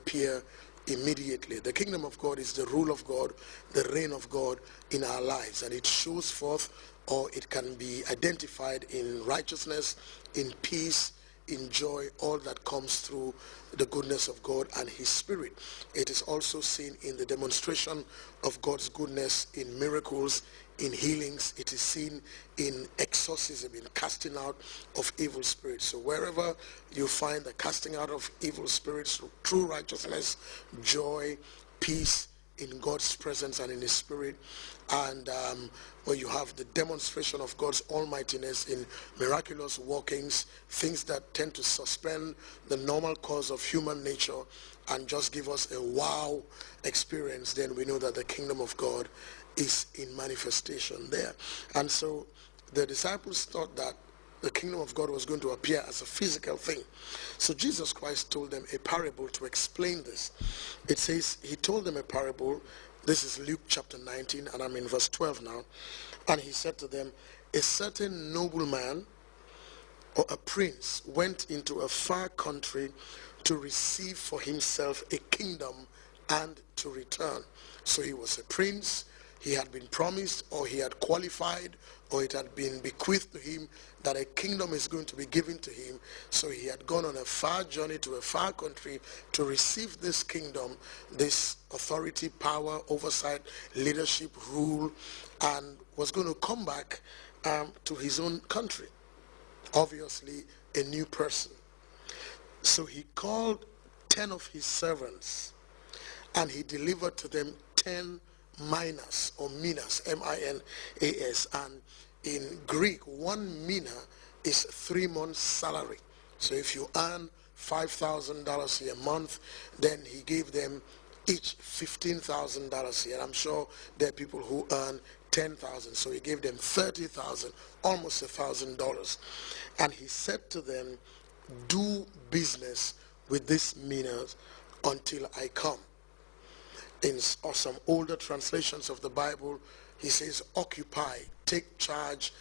appear immediately. The kingdom of God is the rule of God, the reign of God in our lives, and it shows forth, or it can be identified in righteousness, in peace, in joy, all that comes through the goodness of God and his Spirit. It is also seen in the demonstration of God's goodness in miracles, in healings. It is seen in exorcism, in casting out of evil spirits. So wherever you find the casting out of evil spirits, true righteousness, joy, peace in God's presence and in his Spirit, and where you have the demonstration of God's almightiness in miraculous workings, things that tend to suspend the normal course of human nature and just give us a wow experience, then we know that the kingdom of God is in manifestation there. And so the disciples thought that the kingdom of God was going to appear as a physical thing. So Jesus Christ told them a parable to explain this. It says he told them a parable. This is Luke chapter 19, and I'm in verse 12 now. And he said to them, a certain nobleman or a prince went into a far country to receive for himself a kingdom and to return. So he was a prince. He had been promised, or he had qualified, or it had been bequeathed to him that a kingdom is going to be given to him. So he had gone on a far journey to a far country to receive this kingdom, this authority, power, oversight, leadership, rule, and was going to come back to his own country. Obviously, a new person. So he called 10 of his servants, and he delivered to them 10 minas, or minas, M-I-N-A-S. And in Greek, 1 mina is 3 months' salary. So if you earn $5,000 a month, then he gave them each $15,000 a year. I'm sure there are people who earn $10,000, so he gave them $30,000, almost $1,000. And he said to them, do business with these minas until I come. In some older translations of the Bible, he says, occupy, take charge,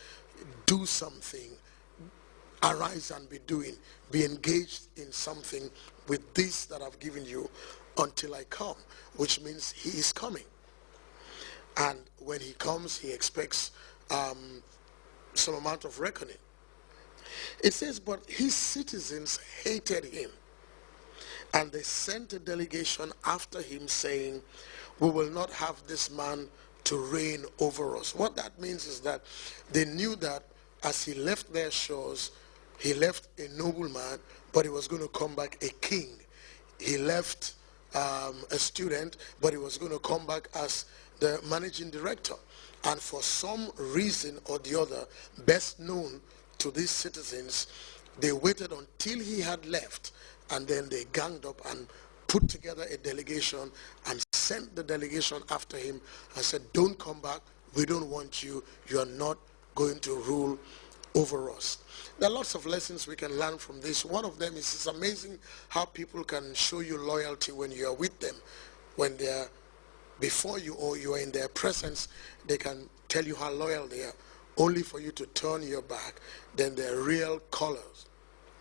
do something, arise and be doing, be engaged in something with this that I've given you until I come, which means he is coming. And when he comes, he expects some amount of reckoning. It says, but his citizens hated him, and they sent a delegation after him saying, we will not have this man to reign over us. What that means is that they knew that as he left their shores, he left a nobleman, but he was going to come back a king. He left a student, but he was going to come back as the managing director. And for some reason or the other, best known to these citizens, they waited until he had left, and then they ganged up and put together a delegation and sent the delegation after him and said, don't come back, we don't want you, you are not going to rule over us. There are lots of lessons we can learn from this. One of them is it's amazing how people can show you loyalty when you are with them. When they are before you or you are in their presence, they can tell you how loyal they are, only for you to turn your back. Then their real colors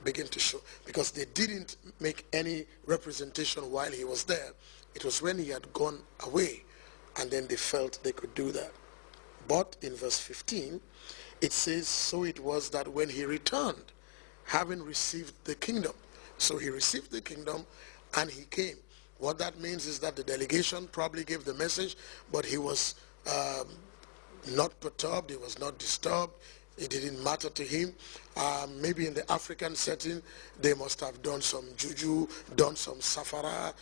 begin to show, because they didn't make any representation while he was there. It was when he had gone away, and then they felt they could do that. But in verse 15, it says, so it was that when he returned, having received the kingdom. So he received the kingdom and he came. What that means is that the delegation probably gave the message, but he was not perturbed, he was not disturbed. It didn't matter to him. Maybe in the African setting, they must have done some juju, done some safara,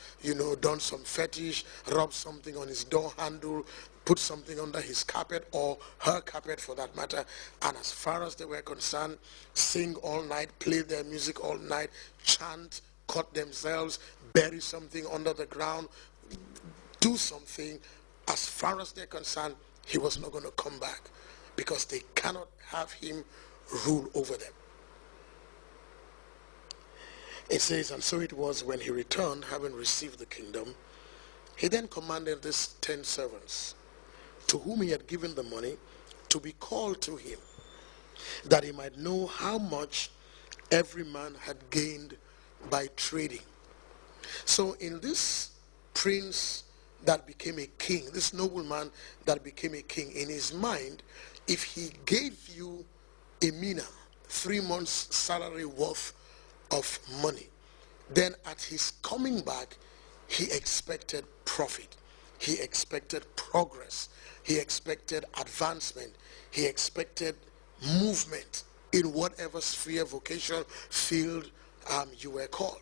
done some fetish, rubbed something on his door handle, put something under his carpet or her carpet for that matter. And as far as they were concerned, sing all night, play their music all night, chant, cut themselves, bury something under the ground, do something. As far as they're concerned, he was not going to come back, because they cannot have him rule over them. It says, and so it was when he returned, having received the kingdom, he then commanded these 10 servants, to whom he had given the money, to be called to him, that he might know how much every man had gained by trading. So in this prince that became a king, this nobleman that became a king, in his mind, if he gave you a mina, 3 months salary worth of money, then at his coming back, he expected profit. He expected progress. He expected advancement. He expected movement in whatever sphere, vocation, field you were called.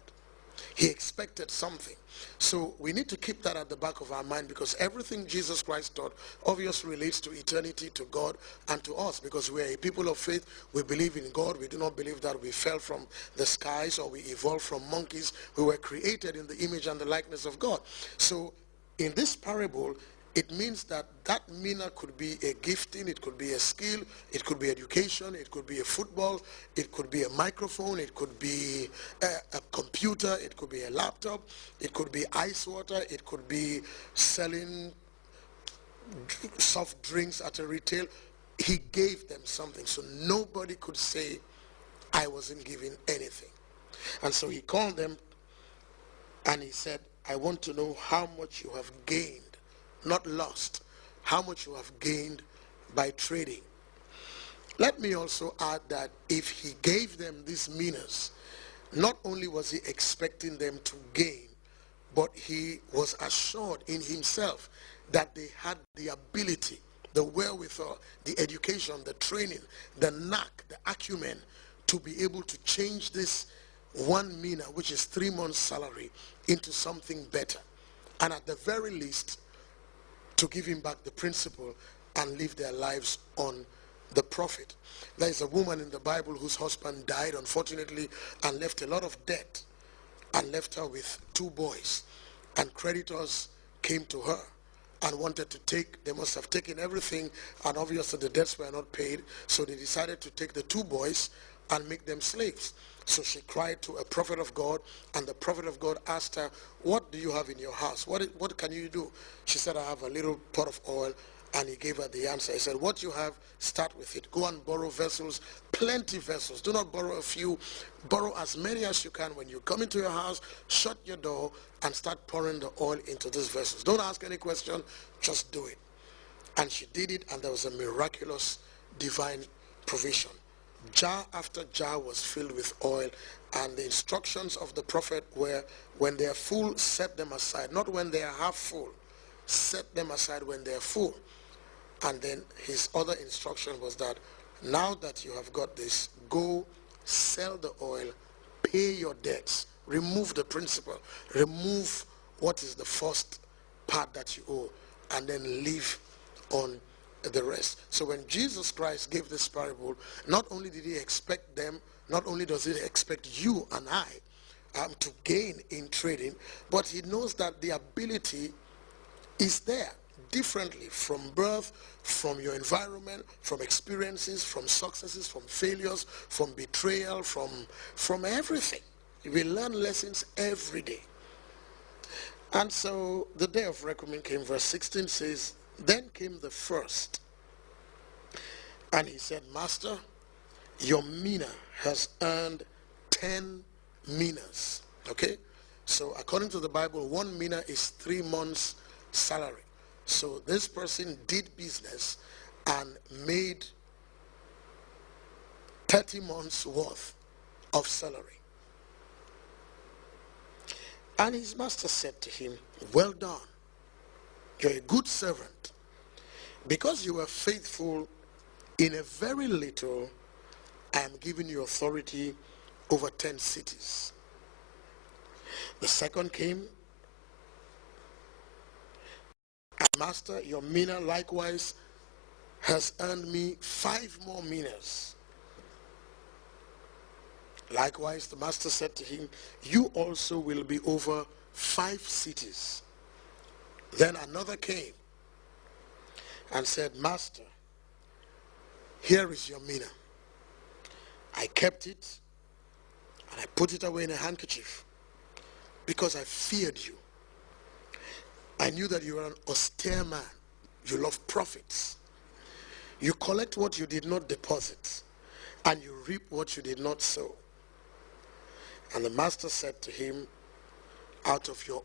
He expected something. So we need to keep that at the back of our mind, because everything Jesus Christ taught obviously relates to eternity, to God, and to us, because we are a people of faith. We believe in God. We do not believe that we fell from the skies or we evolved from monkeys. We were created in the image and the likeness of God. So in this parable, it means that that mina could be a gifting, it could be a skill, it could be education, it could be a football, it could be a microphone, it could be a computer, it could be a laptop, it could be ice water, it could be selling soft drinks at a retail. He gave them something, so nobody could say, I wasn't given anything. And so he called them and he said, I want to know how much you have gained, not lost, how much you have gained by trading. Let me also add that if he gave them these minas, not only was he expecting them to gain, but he was assured in himself that they had the ability, the wherewithal, the education, the training, the knack, the acumen to be able to change this 1 mina, which is 3 months salary, into something better. And at the very least, to give him back the principal and live their lives on the profit. There is a woman in the Bible whose husband died, unfortunately, and left a lot of debt, and left her with 2 boys. And creditors came to her and wanted to take, they must have taken everything, and obviously the debts were not paid, so they decided to take the 2 boys and make them slaves. So she cried to a prophet of God, and the prophet of God asked her, what do you have in your house? What can you do? She said, I have a little pot of oil. And he gave her the answer. He said, what you have, start with it. Go and borrow vessels, plenty vessels. Do not borrow a few. Borrow as many as you can. When you come into your house, shut your door and start pouring the oil into these vessels. Don't ask any question, just do it. And she did it, and there was a miraculous divine provision. Jar after jar was filled with oil, and the instructions of the prophet were, when they are full, set them aside. Not when they are half full. Set them aside when they are full. And then his other instruction was that, now that you have got this, go sell the oil, pay your debts, remove the principal, remove what is the first part that you owe, and then live on the rest. So when Jesus Christ gave this parable, not only did he expect them, not only does he expect you and I to gain in trading, but he knows that the ability is there differently from birth, from your environment, from experiences, from successes, from failures, from betrayal, from everything. We learn lessons every day. And so the day of reckoning came. Verse 16 says, then came the first, and he said, Master, your mina has earned 10 minas. Okay? So according to the Bible, 1 mina is 3 months salary. So this person did business and made 30 months worth of salary. And his master said to him, well done, you're a good servant. Because you were faithful in a very little, I am giving you authority over 10 cities. The second came, Master, your mina likewise has earned me 5 more minas. Likewise, the master said to him, you also will be over 5 cities. Then another came and said, Master, here is your mina. I kept it and I put it away in a handkerchief because I feared you. I knew that you were an austere man. You love profits. You collect what you did not deposit, and you reap what you did not sow. And the master said to him, out of your